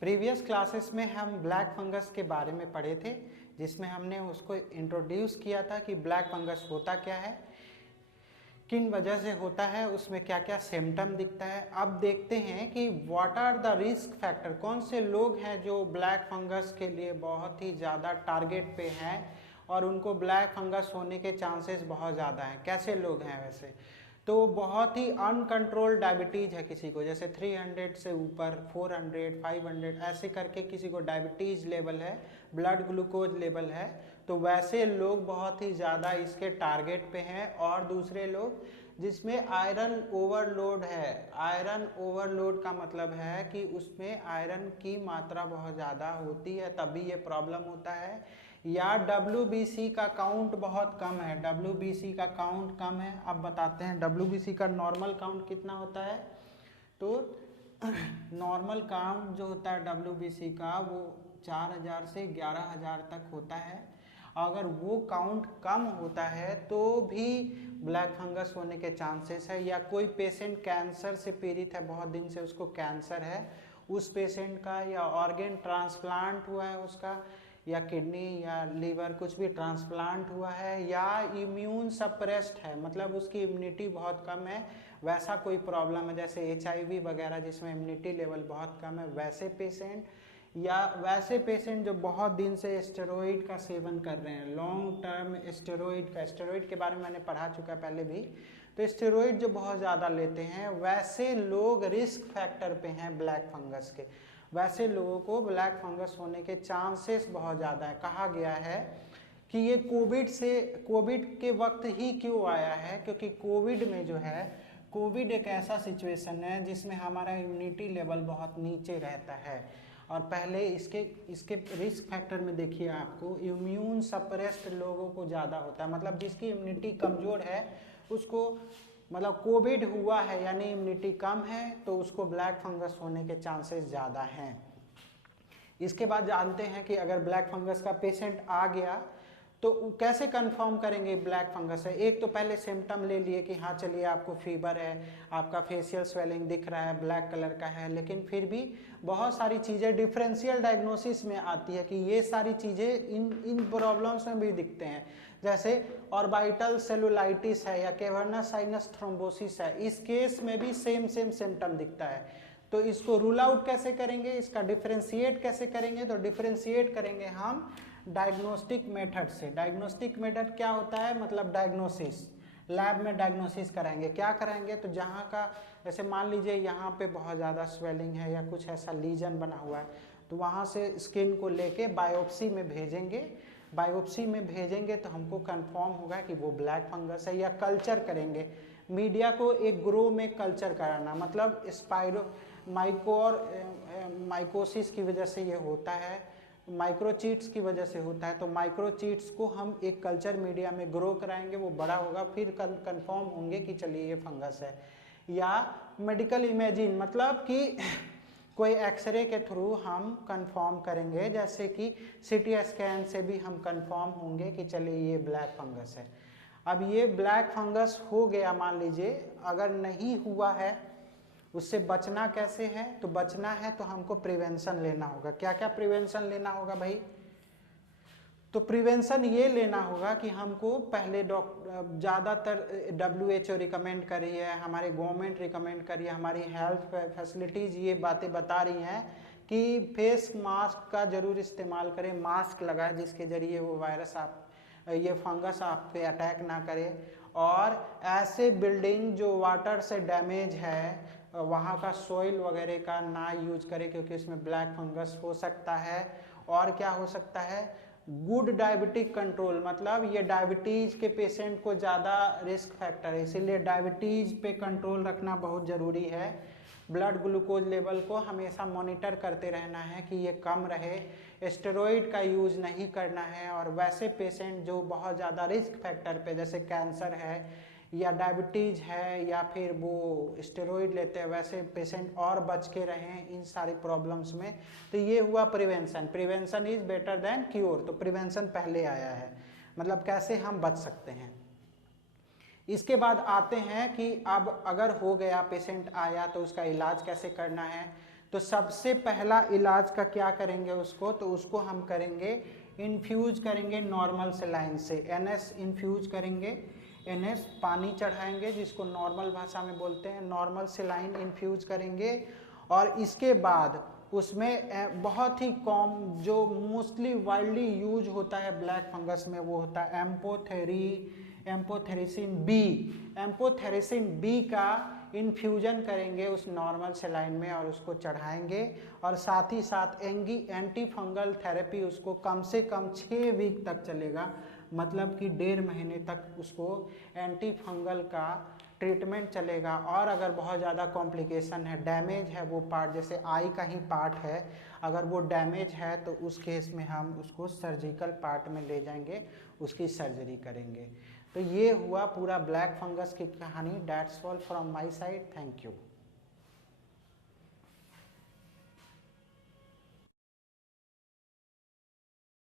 Previous classes में हम black fungus के बारे में पढ़े थे, जिसमें हमने उसको इंट्रोड्यूस किया था कि ब्लैक फंगस होता क्या है, किन वजह से होता है, उसमें क्या क्या सिम्टम दिखता है। अब देखते हैं कि what are the risk factor, कौन से लोग हैं जो ब्लैक फंगस के लिए बहुत ही ज़्यादा टारगेट पे हैं और उनको ब्लैक फंगस होने के चांसेस बहुत ज़्यादा हैं। कैसे लोग हैं वैसे तो बहुत ही अनकंट्रोल्ड डायबिटीज़ है किसी को, जैसे 300 से ऊपर 400 500 ऐसे करके किसी को डायबिटीज़ लेवल है, ब्लड ग्लूकोज लेवल है, तो वैसे लोग बहुत ही ज़्यादा इसके टारगेट पे हैं। और दूसरे लोग जिसमें आयरन ओवरलोड है, आयरन ओवरलोड का मतलब है कि उसमें आयरन की मात्रा बहुत ज़्यादा होती है तभी ये प्रॉब्लम होता है, या WBC का काउंट बहुत कम है, WBC का काउंट कम है। अब बताते हैं WBC का नॉर्मल काउंट कितना होता है। तो नॉर्मल काउंट जो होता है WBC का वो 4000 से 11000 तक होता है। अगर वो काउंट कम होता है तो भी ब्लैक फंगस होने के चांसेस है। या कोई पेशेंट कैंसर से पीड़ित है, बहुत दिन से उसको कैंसर है, उस पेशेंट का, या ऑर्गेन ट्रांसप्लांट हुआ है उसका, या किडनी या लीवर कुछ भी ट्रांसप्लांट हुआ है, या इम्यून सप्रेस्ड है, मतलब उसकी इम्यूनिटी बहुत कम है, वैसा कोई प्रॉब्लम है जैसे HIV वगैरह जिसमें इम्यूनिटी लेवल बहुत कम है, वैसे पेशेंट, या वैसे पेशेंट जो बहुत दिन से स्टेरॉइड का सेवन कर रहे हैं, लॉन्ग टर्म स्टेरॉइड का, स्टेरॉइड के बारे में मैंने पढ़ा चुका है पहले भी, तो स्टेरॉइड जो बहुत ज़्यादा लेते हैं वैसे लोग रिस्क फैक्टर पे हैं ब्लैक फंगस के। वैसे लोगों को ब्लैक फंगस होने के चांसेस बहुत ज़्यादा है। कहा गया है कि ये कोविड के वक्त ही क्यों आया है, क्योंकि कोविड में जो है, कोविड एक ऐसा सिचुएशन है जिसमें हमारा इम्यूनिटी लेवल बहुत नीचे रहता है। और पहले इसके रिस्क फैक्टर में देखिए, आपको इम्यून सप्रेस्ड लोगों को ज़्यादा होता है, मतलब जिसकी इम्यूनिटी कमज़ोर है उसको, मतलब कोविड हुआ है यानी इम्यूनिटी कम है तो उसको ब्लैक फंगस होने के चांसेस ज़्यादा हैं। इसके बाद जानते हैं कि अगर ब्लैक फंगस का पेशेंट आ गया तो कैसे कंफर्म करेंगे ब्लैक फंगस है। एक तो पहले सिम्टम ले लिए कि हाँ चलिए आपको फीवर है, आपका फेशियल स्वेलिंग दिख रहा है, ब्लैक कलर का है, लेकिन फिर भी बहुत सारी चीज़ें डिफरेंशियल डायग्नोसिस में आती है कि ये सारी चीज़ें इन प्रॉब्लम्स में भी दिखते हैं। जैसे ऑर्बिटल सेलुलाइटिस है या कैवर्नस साइनस थ्रोम्बोसिस है, इस केस में भी सेम सिम्टम दिखता है। तो इसको रूल आउट कैसे करेंगे, इसका डिफरेंशिएट कैसे करेंगे, तो डिफरेंशिएट करेंगे हम डायग्नोस्टिक मेथड से। डायग्नोस्टिक मेथड क्या होता है, मतलब डायग्नोसिस, लैब में डायग्नोसिस कराएंगे। क्या कराएंगे, तो जहाँ का, जैसे मान लीजिए यहाँ पे बहुत ज़्यादा स्वेलिंग है या कुछ ऐसा लीजन बना हुआ है, तो वहाँ से स्किन को लेके बायोप्सी में भेजेंगे। बायोप्सी में भेजेंगे तो हमको कंफर्म होगा कि वो ब्लैक फंगस है। या कल्चर करेंगे, मीडिया को एक ग्रो में कल्चर कराना, मतलब माइकोसिस की वजह से ये होता है, माइक्रोचीट्स की वजह से होता है, तो माइक्रोचीट्स को हम एक कल्चर मीडिया में ग्रो कराएंगे, वो बड़ा होगा, फिर कंफर्म होंगे कि चलिए ये फंगस है। या मेडिकल इमेजिन, मतलब कि कोई एक्सरे के थ्रू हम कंफर्म करेंगे, जैसे कि CT स्कैन से भी हम कंफर्म होंगे कि चलिए ये ब्लैक फंगस है। अब ये ब्लैक फंगस हो गया, मान लीजिए अगर नहीं हुआ है, उससे बचना कैसे है, तो बचना है तो हमको प्रिवेंशन लेना होगा। क्या क्या प्रिवेंशन लेना होगा भाई, तो प्रिवेंशन ये लेना होगा कि हमको पहले ज़्यादातर WHO रिकमेंड करी है, हमारे गवर्नमेंट रिकमेंड करी है, हमारी हेल्थ फैसिलिटीज़ ये बातें बता रही हैं कि फेस मास्क का जरूर इस्तेमाल करें, मास्क लगाए जिसके ज़रिए वो वायरस ये फंगस आप पे अटैक ना करे। और ऐसे बिल्डिंग जो वाटर से डैमेज है वहाँ का सॉइल वगैरह का ना यूज करें, क्योंकि इसमें ब्लैक फंगस हो सकता है। और क्या हो सकता है, गुड डायबिटिक कंट्रोल, मतलब ये डायबिटीज़ के पेशेंट को ज़्यादा रिस्क फैक्टर है, इसीलिए डायबिटीज़ पे कंट्रोल रखना बहुत ज़रूरी है। ब्लड ग्लूकोज लेवल को हमेशा मॉनिटर करते रहना है कि ये कम रहे। स्टेरॉइड का यूज़ नहीं करना है। और वैसे पेशेंट जो बहुत ज़्यादा रिस्क फैक्टर पे, जैसे कैंसर है या डायबिटीज़ है या फिर वो स्टेरॉइड लेते हैं, वैसे पेशेंट और बच के रहें इन सारी प्रॉब्लम्स में। तो ये हुआ prevention, prevention is better than cure, तो प्रिवेंशन पहले आया है, मतलब कैसे हम बच सकते हैं। इसके बाद आते हैं कि अब अगर हो गया, पेशेंट आया, तो उसका इलाज कैसे करना है। तो सबसे पहला इलाज का क्या करेंगे उसको, तो उसको हम करेंगे इन्फ्यूज करेंगे नॉर्मल सेलाइन से, NS इन्फ्यूज करेंगे, NS पानी चढ़ाएंगे जिसको नॉर्मल भाषा में बोलते हैं, नॉर्मल सेलाइन इन्फ्यूज करेंगे। और इसके बाद उसमें बहुत ही कॉम जो मोस्टली वाइडली यूज होता है ब्लैक फंगस में वो होता है एम्पोथेरिसिन बी। एम्पोथेरिसिन बी का इन्फ्यूजन करेंगे उस नॉर्मल सेलाइन में और उसको चढ़ाएंगे। और साथ ही साथ एंटी फंगल थेरेपी उसको कम से कम 6 वीक तक चलेगा, मतलब कि 1.5 महीने तक उसको एंटी फंगल का ट्रीटमेंट चलेगा। और अगर बहुत ज़्यादा कॉम्प्लिकेशन है, डैमेज है वो पार्ट, जैसे आई का ही पार्ट है, अगर वो डैमेज है तो उस केस में हम उसको सर्जिकल पार्ट में ले जाएंगे, उसकी सर्जरी करेंगे। तो ये हुआ पूरा ब्लैक फंगस की कहानी। That's all from my side, thank you.